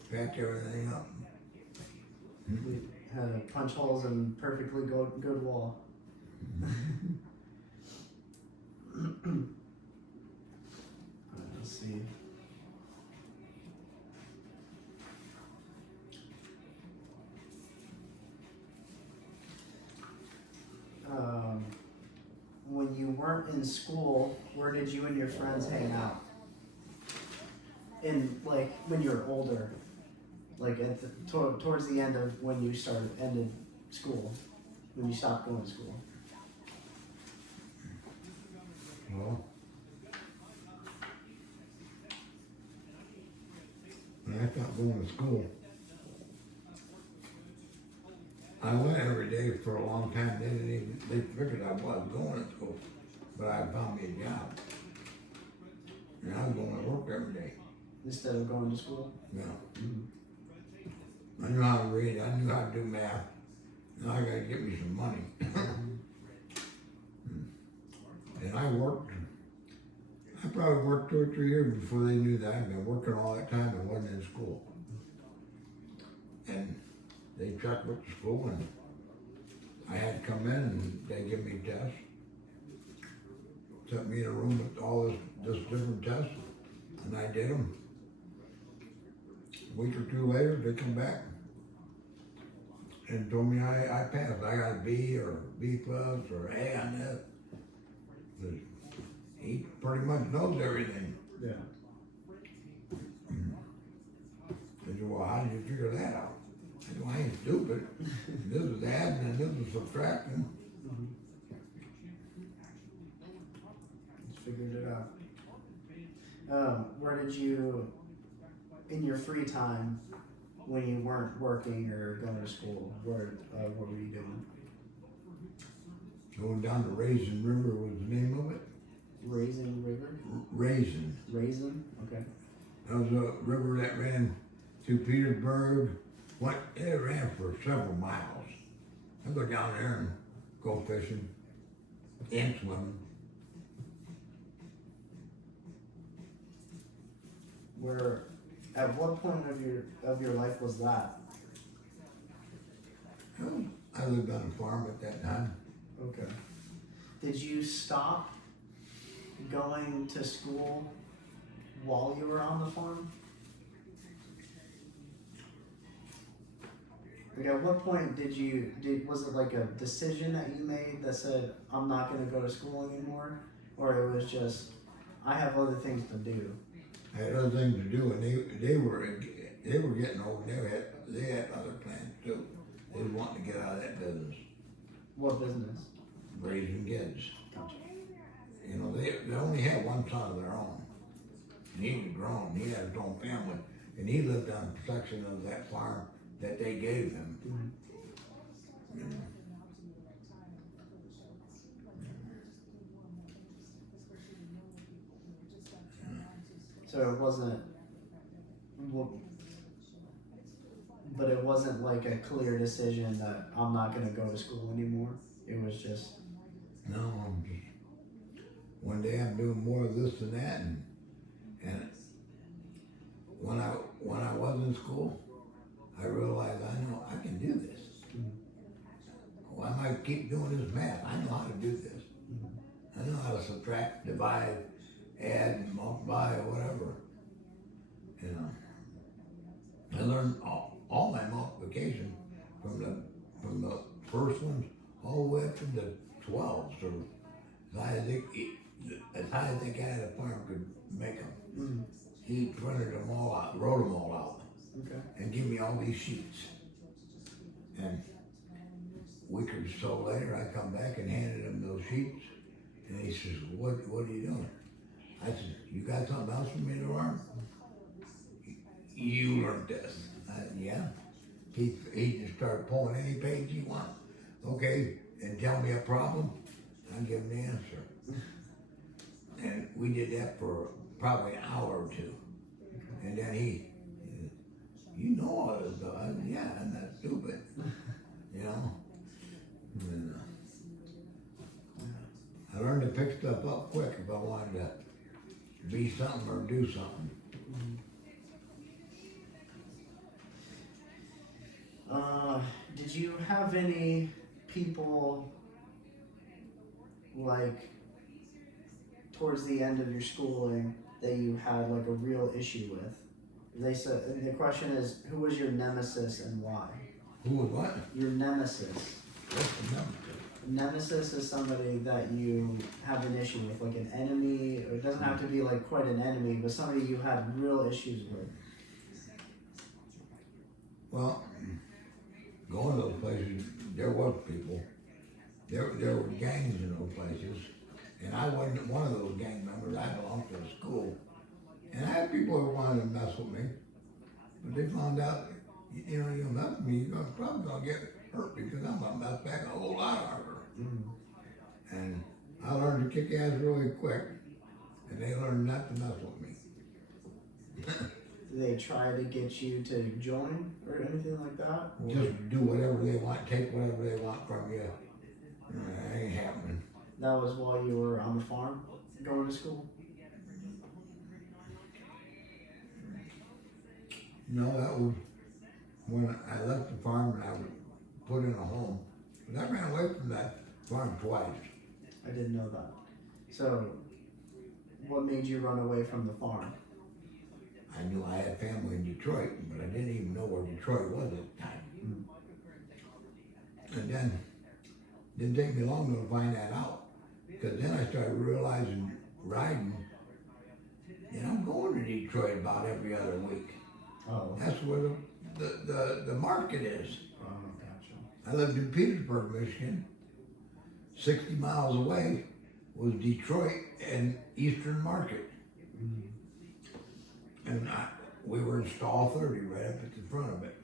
patch everything up. We had punch holes and perfectly good wall. Let's see. When you weren't in school, where did you and your friends hang out? In like when you were older, like at towards the end of when you ended school, when you stopped going to school. Well, when I stopped going to school, I went every day for a long time. They figured I was going to school, but I found me a job. And I was going to work every day. Instead of going to school? Yeah. Mm-hmm. I knew how to read, I knew how to do math. Now I gotta get me some money. And I worked, I probably worked 2 or 3 years before they knew that I'd been working all that time and wasn't in school. And they checked with the school and I had to come in and they give me tests. Set me in a room with all this different tests and I did them. A week or 2 later, they come back and told me I passed. I got a B or B plus or A on that. He pretty much knows everything. Yeah. I said, well, how did you figure that out? I said, well, I ain't stupid. This is adding and this is subtracting. Just figured it out. Where did you, in your free time, when you weren't working or going to school, what were you doing? Going down to Raisin River was the name of it. Raisin River? Raisin. Raisin? Okay. That was a river that ran through Petersburg. It ran for several miles. I go down there and go fishing and swimming. At what point of your life was that? I lived on a farm at that time. Okay. Did you stop going to school while you were on the farm? Like at what point was it like a decision that you made that said, I'm not gonna go to school anymore? Or it was just, I have other things to do? I had other things to do, and they were getting old. They had other plans too. They was wanting to get out of that business, What business? raising kids. Gotcha. You know, they only had one son of their own, and he was grown. He had his own family, and he lived on a section of that farm that they gave him. Mm-hmm. You know. So it wasn't, but it wasn't like a clear decision that I'm not gonna go to school anymore. It was just, No, I'm just, one day I'm doing more of this than that, and when I was in school, I realized I know I can do this. Well, I might keep doing this math. I know how to do this. I know how to subtract, divide, add, multiply, or whatever. You know, I learned all my multiplication from the first ones all the way up to the 12. So as high as the guy at the farm could make them. He printed them all out, wrote them all out, okay. and gave me all these sheets. And a week or so later, I come back and handed him those sheets, and he says, "What are you doing?" I said, "You got something else for me to learn?" "You learned this." I said, "Yeah." He just started pulling any page he wanted. Okay, and tell me a problem, I'll give him the answer. And we did that for probably an hour or two. And then he said, "You know all this stuff." I said, "Yeah, I'm not stupid." You know? And, I learned to pick stuff up quick if I wanted to be something or do something. Did you have any people, like, towards the end of your schooling that you had, like, a real issue with? They said, and the question is, who was your nemesis and why? Who was what? Your nemesis. What's the number? Nemesis is somebody that you have an issue with, like an enemy, or it doesn't have to be like quite an enemy, but somebody you had real issues with. Well, going to those places, there was people. There were gangs in those places. And I wasn't one of those gang members. I belonged to a school. And I had people who wanted to mess with me. But they found out, you know, you'll mess with me, you're probably gonna get hurt because I'm gonna mess back a whole lot harder. And I learned to kick ass really quick, and they learned not to mess with me. Do they try to get you to join or anything like that? Or- Just do whatever they want, take whatever they want from you. It ain't happening. That was while you were on the farm going to school? No, that was when I left the farm and I was put in a home. But I ran away from that farm twice. I didn't know that. So, what made you run away from the farm? I knew I had family in Detroit, but I didn't even know where Detroit was at the time. And then, didn't take me long to find that out. Because then I started realizing riding, and I'm going to Detroit about every other week. Oh, That's where the market is. gotcha. I lived in Petersburg, Michigan. 60 miles away was Detroit and Eastern Market. And we were in stall 30 right up at the front of it.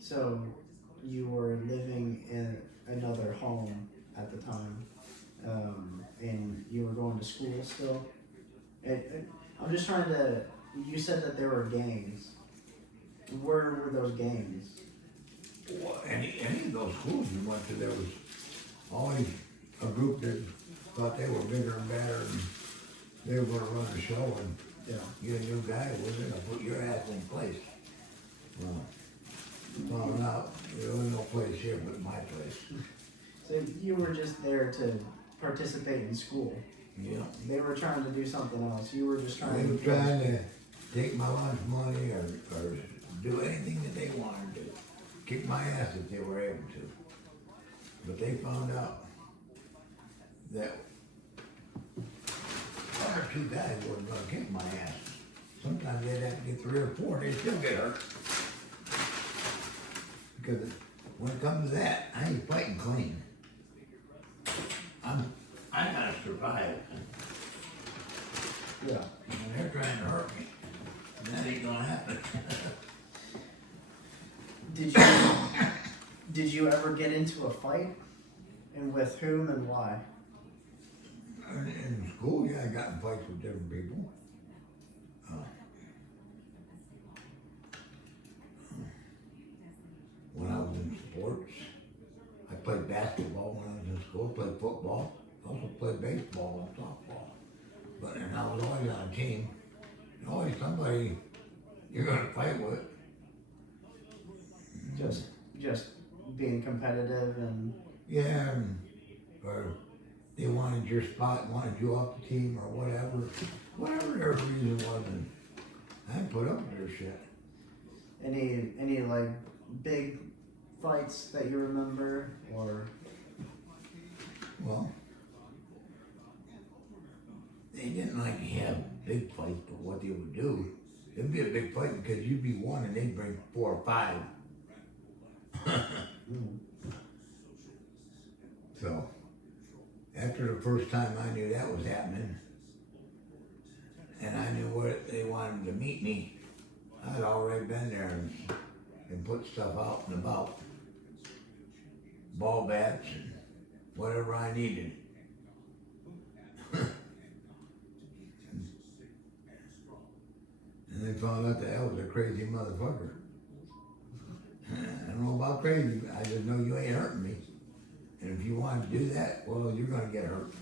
So, you were living in another home at the time, and you were going to school still? I'm just trying to, you said that there were gangs. Where were those gangs? Well, any of those schools we went to, there was always a group that thought they were bigger and better and they were going to run the show, and Yeah. you're a new guy, we're going to put your ass in place. Well, found out there was no place here but my place. So you were just there to participate in school. Yeah. They were trying to do something else. You were just trying They to. were trying to take my lunch money or do anything that they wanted to. Kick my ass if they were able to. But they found out that one or two guys wasn't gonna kick my ass. Sometimes they'd have to get 3 or 4, they'd still get hurt. Because when it comes to that, I ain't fighting clean. I gotta survive. Yeah. And they're trying to hurt me. That ain't gonna happen. Did you ever get into a fight? And with whom and why? In school, yeah, I got in fights with different people. When I was in sports, I played basketball when I was in school, played football, also played baseball and softball. And I was always on a team. And always somebody you're gonna fight with. Just being competitive and. Yeah, or they wanted your spot, wanted you off the team or whatever their reason was, and I put up with their shit. Any like big fights that you remember, or? Well, they didn't like to have big fights, but what they would do, it'd be a big fight because you'd be one and they'd bring 4 or 5. So, after the first time I knew that was happening, and I knew where they wanted to meet me, I'd already been there and put stuff out and about. Ball bats and whatever I needed. And they found out that I was a crazy motherfucker. I don't know about crazy, I just know you ain't hurting me. And if you want to do that, well, you're gonna get hurt.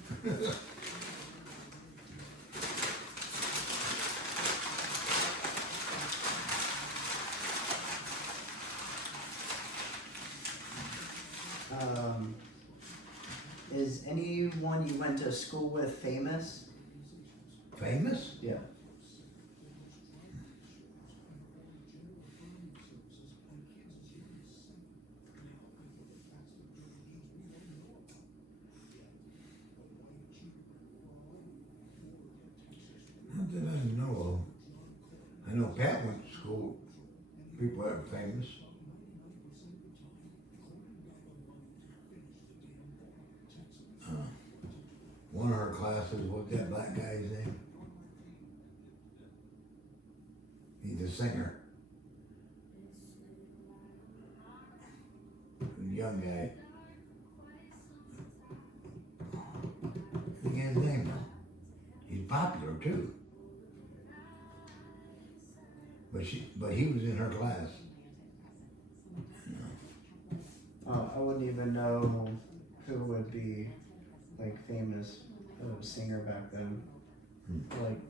Is anyone you went to school with famous? Famous? Yeah. Not that I know of. I know Pat went to school. People that are famous. One of her classes, what's that black guy's name? He's a singer. Young guy. I forget his name now. He's popular too. But he was in her class. I wouldn't even know who would be like famous singer back then. Like,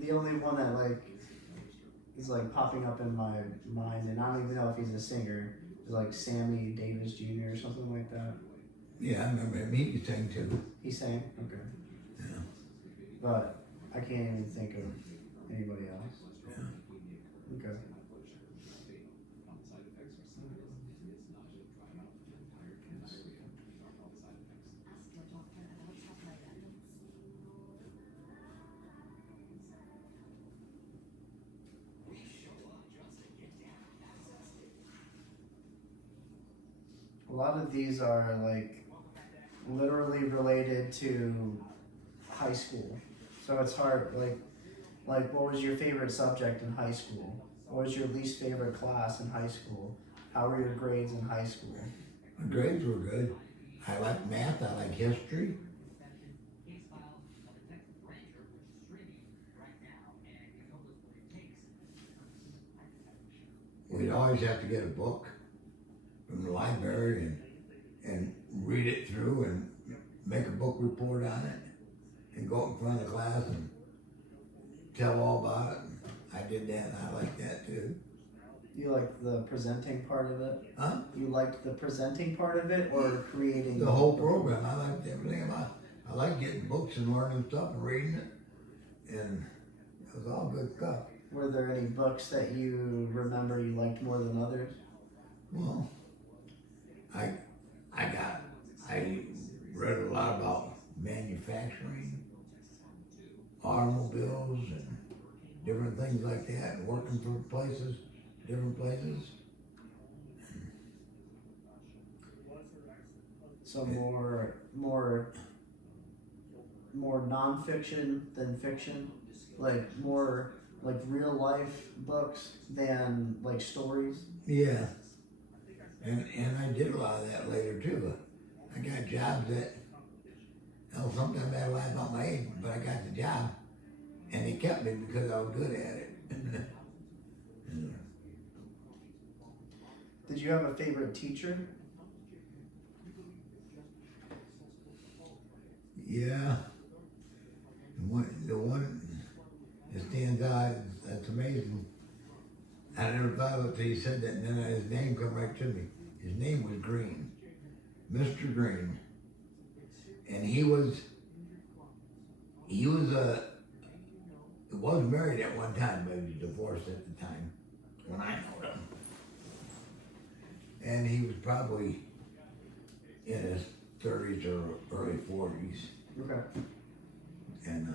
the only one that like is like popping up in my mind, and I don't even know if he's a singer, is like Sammy Davis Jr. or something like that. Yeah, I remember him. He could sing too. He sang? Okay. Yeah. But I can't even think of anybody else. Yeah. Okay. A lot of these are like literally related to high school, so it's hard. Like what was your favorite subject in high school? What was your least favorite class in high school? How were your grades in high school? My grades were good. I like math. I like history. We'd always have to get a book from the library and read it through and make a book report on it and go up in front of the class and tell all about it. I did that and I like that too. You liked the presenting part of it? Huh? You liked the presenting part of it, or creating The whole program. I liked everything about it. I like getting books and learning stuff and reading it. And it was all good stuff. Were there any books that you remember you liked more than others? Well, I read a lot about manufacturing, automobiles, and different things like that, and working for places, different places. So more nonfiction than fiction, like more like real life books than like stories. Yeah, and I did a lot of that later too. I got jobs that, sometimes I lie about my age, but I got the job, and they kept me because I was good at it. Did you have a favorite teacher? Yeah, the one that stands out, that's amazing. I never thought of it till you said that, and then his name come right to me. His name was Green, Mr. Green, and he was married at one time, but he was divorced at the time when I know him, and he was probably in his 30s or early 40s. Okay. And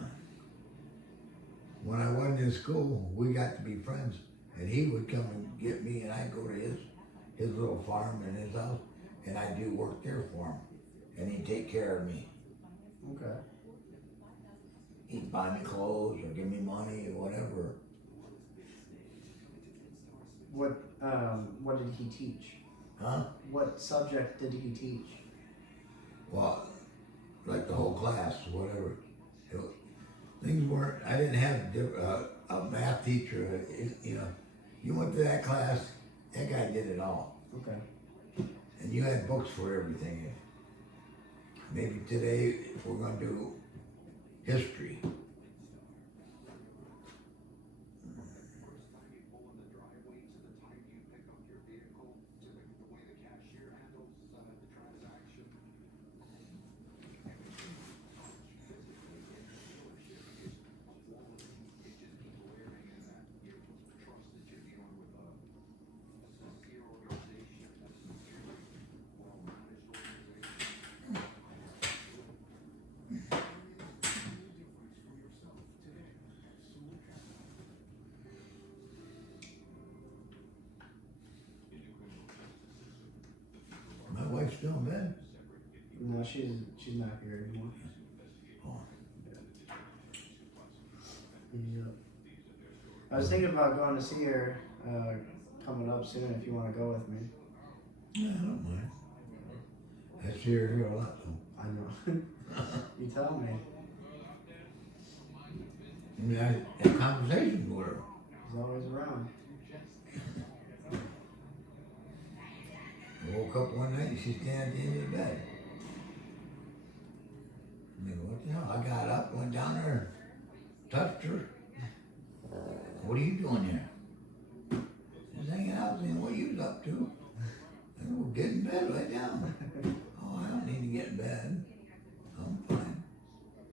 when I wasn't in school, we got to be friends. And he would come and get me, and I'd go to his little farm and his house, and I'd do work there for him. And he'd take care of me. Okay. He'd buy me clothes or give me money or whatever. What did he teach? Huh? What subject did he teach? Well, like the whole class, whatever. Things weren't, I didn't have a math teacher, you know. You went to that class, that guy did it all. Okay. And you had books for everything. Maybe today we're going to do history. My wife's still in bed. No, she's not here anymore. Oh. Yep. I was thinking about going to see her coming up soon. If you want to go with me, Yeah, I don't mind. I see her here a lot though. I know. You tell me. I mean, I had conversations with her. He's always around. I woke up one night and she's standing at the end of the bed. I go, what the hell? I got up, went down there, touched her. What are you doing here?